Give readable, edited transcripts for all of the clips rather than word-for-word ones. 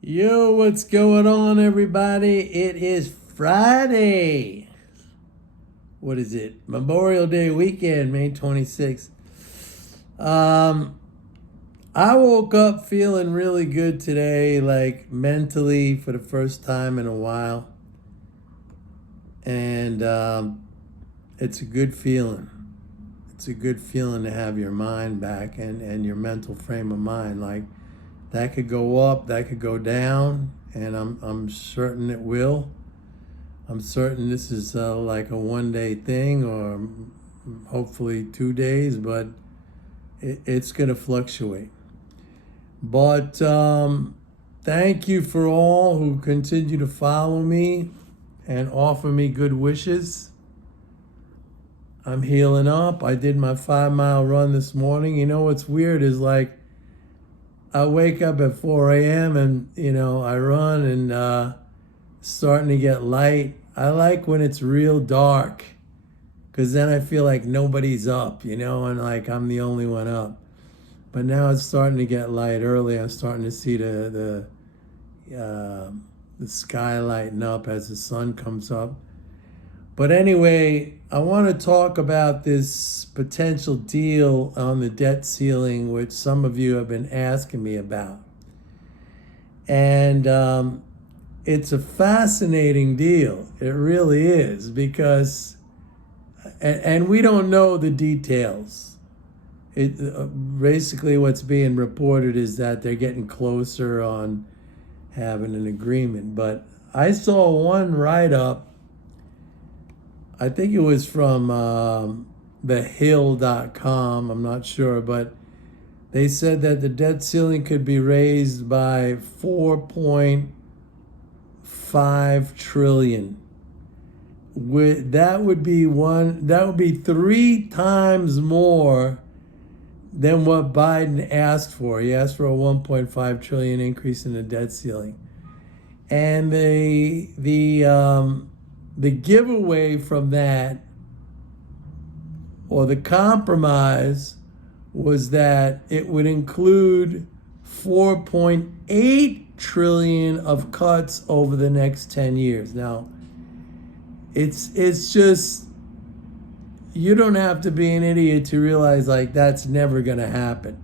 Yo, what's going on, everybody? It is Friday. What is it? Memorial Day weekend, May 26th. I woke up feeling really good today, like mentally for the first time in a while. And it's a good feeling. It's a good feeling to have your mind back and your mental frame of mind. Like, that could go up, that could go down, and I'm certain it will. I'm certain this is like a one-day thing, or hopefully 2 days, but it's going to fluctuate. But thank you for all who continue to follow me and offer me good wishes. I'm healing up. I did my 5-mile run this morning. You know what's weird is, like, I wake up at 4 a.m. and, I run and starting to get light. I like when it's real dark, because then I feel like nobody's up, and like I'm the only one up. But now it's starting to get light early. I'm starting to see the sky lighten up as the sun comes up. But anyway, I want to talk about this potential deal on the debt ceiling, which some of you have been asking me about. And it's a fascinating deal. It really is, because, and we don't know the details. Basically what's being reported is that they're getting closer on having an agreement. But I saw one write-up, I think it was from thehill.com, I'm not sure, but they said that the debt ceiling could be raised by 4.5 trillion. That would be 3 times more than what Biden asked for. He asked for a 1.5 trillion increase in the debt ceiling. And the giveaway from that, or the compromise, was that it would include 4.8 trillion of cuts over the next 10 years. Now, it's just, you don't have to be an idiot to realize, like, that's never going to happen.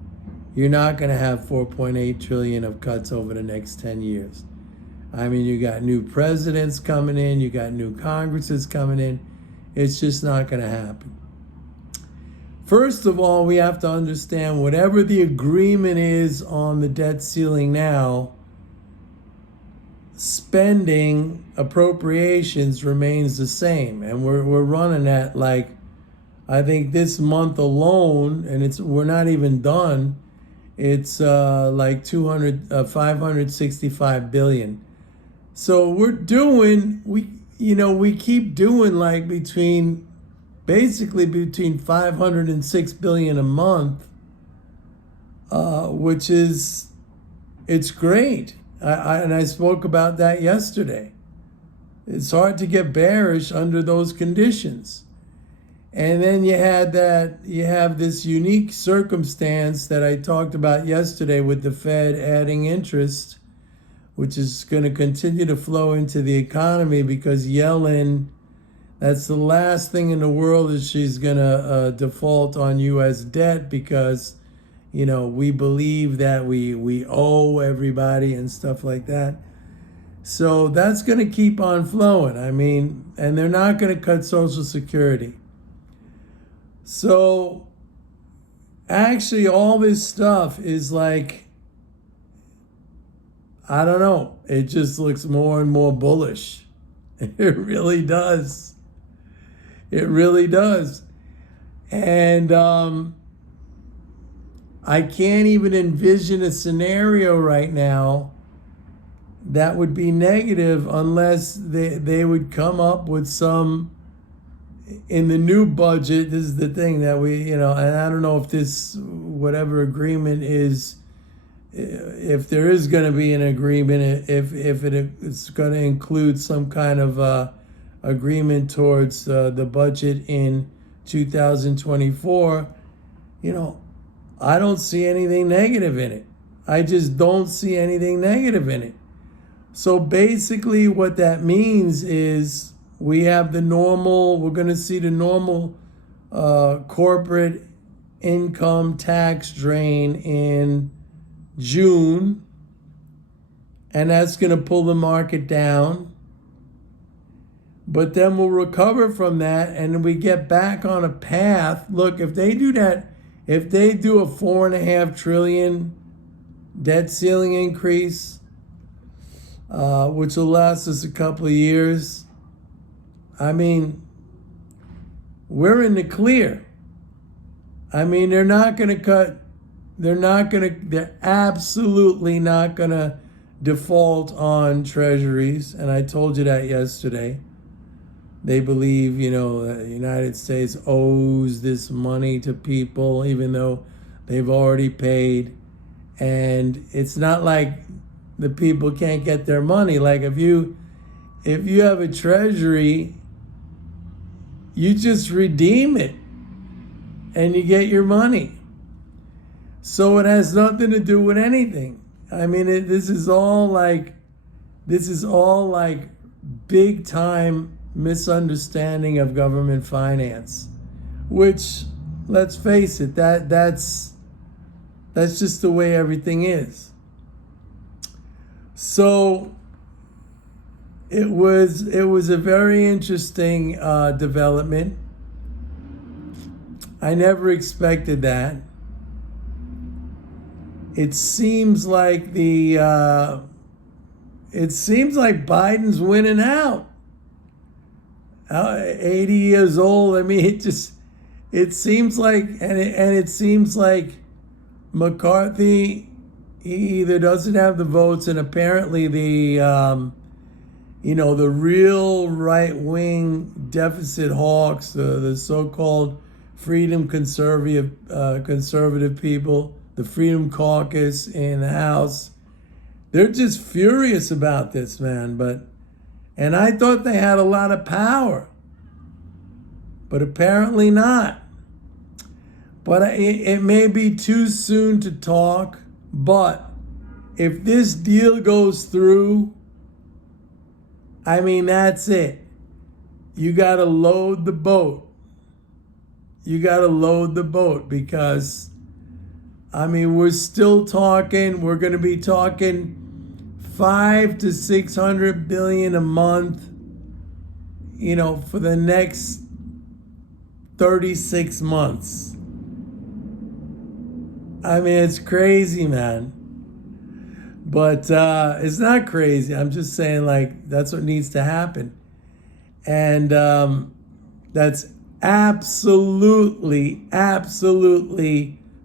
You're not going to have 4.8 trillion of cuts over the next 10 years. I mean, you got new presidents coming in, you got new Congresses coming in. It's just not going to happen. First of all, we have to understand, whatever the agreement is on the debt ceiling now, spending appropriations remains the same. And we're running at, like, I think this month alone, and we're not even done, it's like 565 billion. So we keep doing, like, basically between 500 and 6 billion a month, which is, it's great. I spoke about that yesterday. It's hard to get bearish under those conditions. And then you have this unique circumstance that I talked about yesterday with the Fed adding interest, which is going to continue to flow into the economy, because Yellen, that's the last thing in the world is she's going to default on U.S. debt, because, we believe that we owe everybody and stuff like that. So that's going to keep on flowing. I mean, and they're not going to cut Social Security. So actually all this stuff is like, I don't know, it just looks more and more bullish. It really does. It really does. And I can't even envision a scenario right now that would be negative, unless they would come up with some, in the new budget. This is the thing that and I don't know if this, whatever agreement is, if there is going to be an agreement, if it's going to include some kind of agreement towards the budget in 2024, I don't see anything negative in it. I just don't see anything negative in it. So basically what that means is we're going to see the normal corporate income tax drain in June, and that's going to pull the market down. But then we'll recover from that, and we get back on a path. Look, if they do that, if they do a $4.5 trillion debt ceiling increase, which will last us a couple of years, I mean, we're in the clear. I mean, they're absolutely not going to default on treasuries. And I told you that yesterday. They believe, the United States owes this money to people, even though they've already paid. And it's not like the people can't get their money. Like if you have a treasury, you just redeem it and you get your money. So it has nothing to do with anything. I mean, this is all like big time misunderstanding of government finance, which, let's face it, that's just the way everything is. So it was a very interesting development. I never expected that. It seems like Biden's winning out. 80 years old. I mean, it seems like, and it seems like McCarthy, he either doesn't have the votes, and apparently the real right-wing deficit hawks, the so-called freedom conservative people, the Freedom Caucus in the House, they're just furious about this, man. And I thought they had a lot of power, but apparently not. But it may be too soon to talk, but if this deal goes through, I mean, that's it. You got to load the boat. Because, I mean, we're still talking, we're going to be talking $500 to $600 billion a month, for the next 36 months. I mean, it's crazy, man. But it's not crazy. I'm just saying, like, that's what needs to happen. And that's absolutely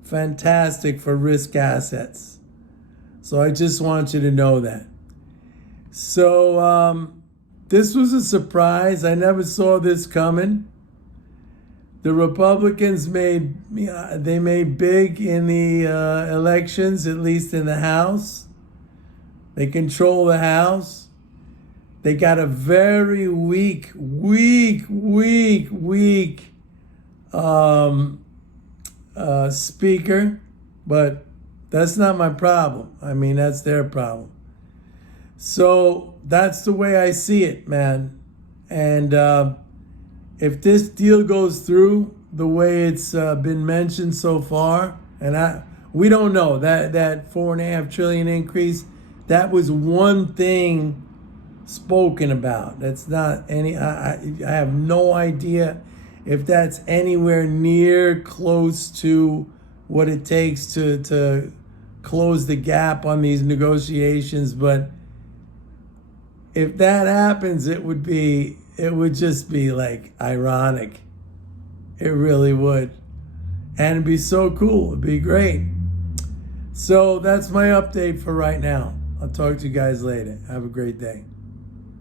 fantastic for risk assets. So I just want you to know that. So this was a surprise. I never saw this coming. The Republicans made big in the elections, at least in the House. They control the House. They got a very weak speaker, but that's not my problem. I mean, that's their problem. So that's the way I see it, man. And if this deal goes through the way it's been mentioned so far, and we don't know that $4.5 trillion increase, that was one thing spoken about. That's not any. I have no idea if that's anywhere near close to what it takes to close the gap on these negotiations. But if that happens, it would just be like ironic. It really would. And it'd be so cool. It'd be great. So that's my update for right now. I'll talk to you guys later. Have a great day.